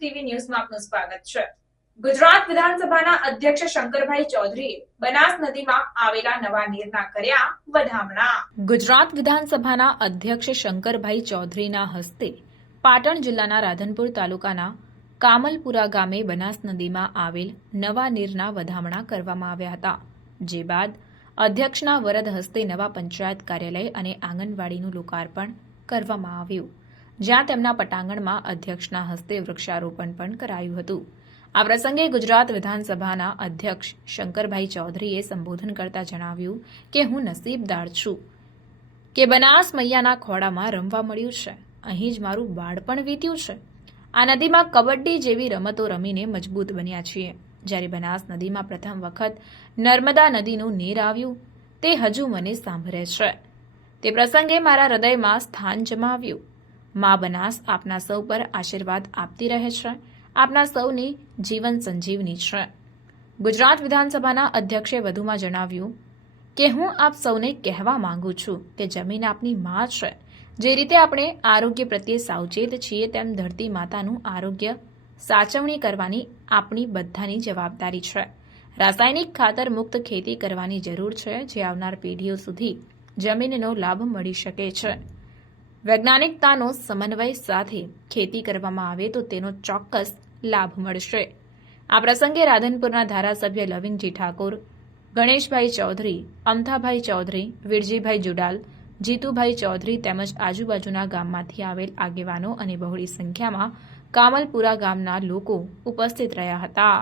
TV ન્યૂઝમાં આપનું સ્વાગત છે। ગુજરાત વિધાનસભાના અધ્યક્ષ શંકરભાઈ ચૌધરીએ બનાસ નદીમાં આવેલા નવા નીરના કર્યા વધામણા। ગુજરાત વિધાનસભાના અધ્યક્ષ શંકરભાઈ ચૌધરીના હસ્તે પાટણ જિલ્લાના રાધનપુર તાલુકાના કામલપુરા ગામે બનાસ નદીમાં આવેલ નવા નીરના વધામણા કરવામાં આવ્યા હતા, જે બાદ અધ્યક્ષના વરદ હસ્તે નવા પંચાયત કાર્યાલય અને આંગણવાડીનું લોકાર્પણ કરવામાં આવ્યું, જ્યાં તેમના પટાંગણમાં અધ્યક્ષના હસ્તે વૃક્ષારોપણ પણ કરાયું હતું। આ પ્રસંગે ગુજરાત વિધાનસભાના અધ્યક્ષ શંકરભાઈ ચૌધરીએ સંબોધન કરતા જણાવ્યું કે હું નસીબદાર છું કે બનાસ મૈયાના ખોળામાં રમવા મળ્યું છે। અહીં જ મારું બાળપણ વીત્યું છે। આ નદીમાં કબડ્ડી જેવી રમતો રમીને મજબૂત બન્યા છીએ। જ્યારે બનાસ નદીમાં પ્રથમ વખત નર્મદા નદીનું નીર આવ્યું તે હજુ મને સાંભળે છે। તે પ્રસંગે મારા હૃદયમાં સ્થાન જમાવ્યું। મા બનાસ આપના સૌ પર આશીર્વાદ આપતી રહે છે। આપના સૌની જીવન સંજીવની છે। ગુજરાત વિધાનસભાના અધ્યક્ષે વધુમાં જણાવ્યું કે હું આપ સૌને કહેવા માંગુ છું કે જમીન આપની મા છે। જે રીતે આપણે આરોગ્ય પ્રત્યે સાવચેત છીએ, તેમ ધરતી માતાનું આરોગ્ય સાચવણી કરવાની આપણી બધાની જવાબદારી છે। રાસાયણિક ખાતર મુક્ત ખેતી કરવાની જરૂર છે, જે આવનાર પેઢીઓ સુધી જમીનનો લાભ મળી શકે છે। વૈજ્ઞાનિકતાનો સમન્વય સાથે ખેતી કરવામાં આવે તો તેનો ચોક્કસ લાભ મળશે। આ પ્રસંગે રાધનપુરના ધારાસભ્ય લવિંગજી ઠાકોર, ગણેશભાઈ ચૌધરી, અમથાભાઈ ચૌધરી, વીરજીભાઈ જુડાલ, જીતુભાઈ ચૌધરી તેમજ આજુબાજુના ગામમાંથી આવેલ આગેવાનો અને બહોળી સંખ્યામાં કામલપુરા ગામના લોકો ઉપસ્થિત રહ્યા હતા।